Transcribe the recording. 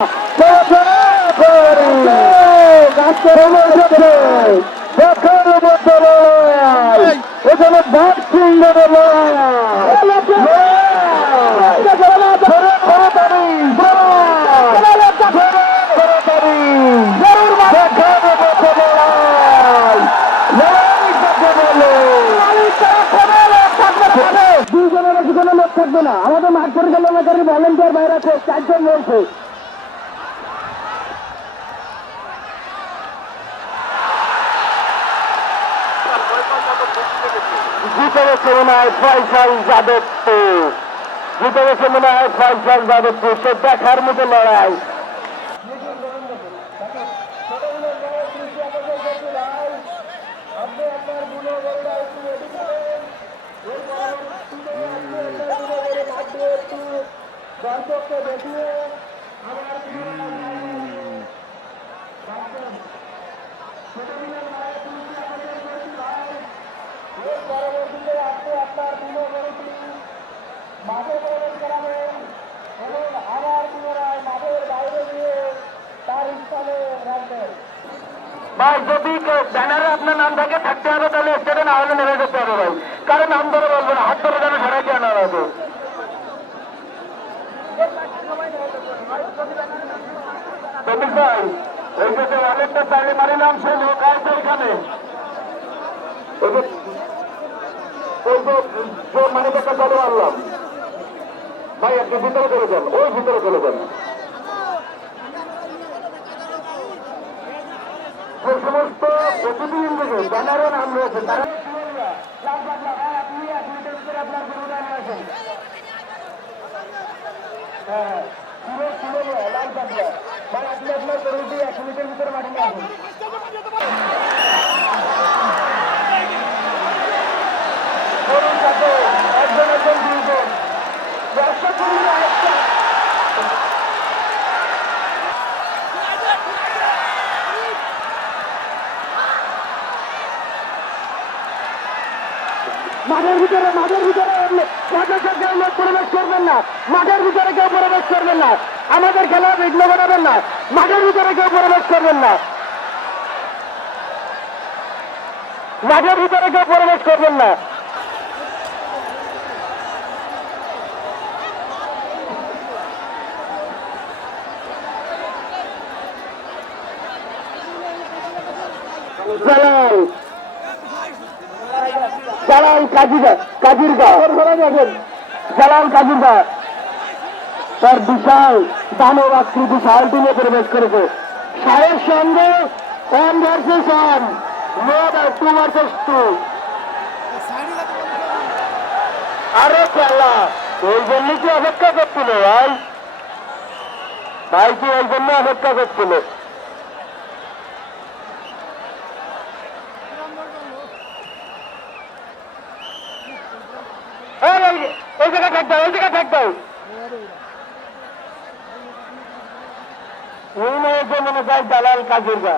এখানে ভ্যাকসিন দেবে দুইজনের কোনো লোক থাকবে না। আমাদের মাঠ পরিচালনাকারী ভলেন্টিয়ার বাইরে আছে, 4 জন রয়েছে। জিতে গেছে মনে হয় ফয়সাল যাদবপুর, জিতে গেছে মনে হয় ফয়সাল যাদবপুর। সে দেখার মতো লড়াই। পরবর্তীতে আপনি আপনার পুনঃগঠনটি মাঠে প্রবেশ করাবেন এবং আবার পুনরায় মাঠের বাইরে গিয়ে তার স্থানে রাখবেন। ভাই যদি ব্যানারে আপনার নাম থাকে থাকতে হবে, তাহলে স্টেটে না হলে নেমে যেতে হবে ভাই। কারণ নাম ধরে বলবো না, হাত ধরে যেন সরাইতে আনা হবে। ভাই এই যে অনেকটা চাইলে মারিলাম, সেই লোক আছে এখানে। মানে একটা চালু আনলাম ভাই, আপনি ভিতরে চলে যান, ওই ভিতরে চলে যান। যে সমস্ত প্রতিদিন থেকে ব্যানারে নাম রয়েছে তারা আপনি 1 মিনিটের ভিতরে আপনার গরুটা নিয়ে আসেন। হ্যাঁ পুরো লাল পাবলা ভাই, আপনি আপনার গরুটি 1 মিনিটের ভিতরে মাঠে নিয়ে আসেন। মাঠের ভিতরে কেউ লোক প্রবেশ করবেন না, মাঠের ভিতরে কেউ প্রবেশ করবেন না, আমাদের খেলা বিঘ্ন ঘটাবেন না, মাঠের ভিতরে কেউ প্রবেশ করবেন না, মাঠের ভিতরে কেউ প্রবেশ করবেন না। জালাল কাজিরগা তার বিশাল দানব আকৃতি সালটি নিয়ে প্রবেশ করেছে। সাহের সঙ্গে 1 ভার্সেস 1, নো 2 ভার্সেস 2। আরে খেলা ওই জন্য কি অপেক্ষা করছিল ভাই কি ওই জন্য অপেক্ষা করছিল? ওই জায়গায় থাক দাও, ওই জায়গায় থাক দাও। মনে হয় জালাল কাজিরগা।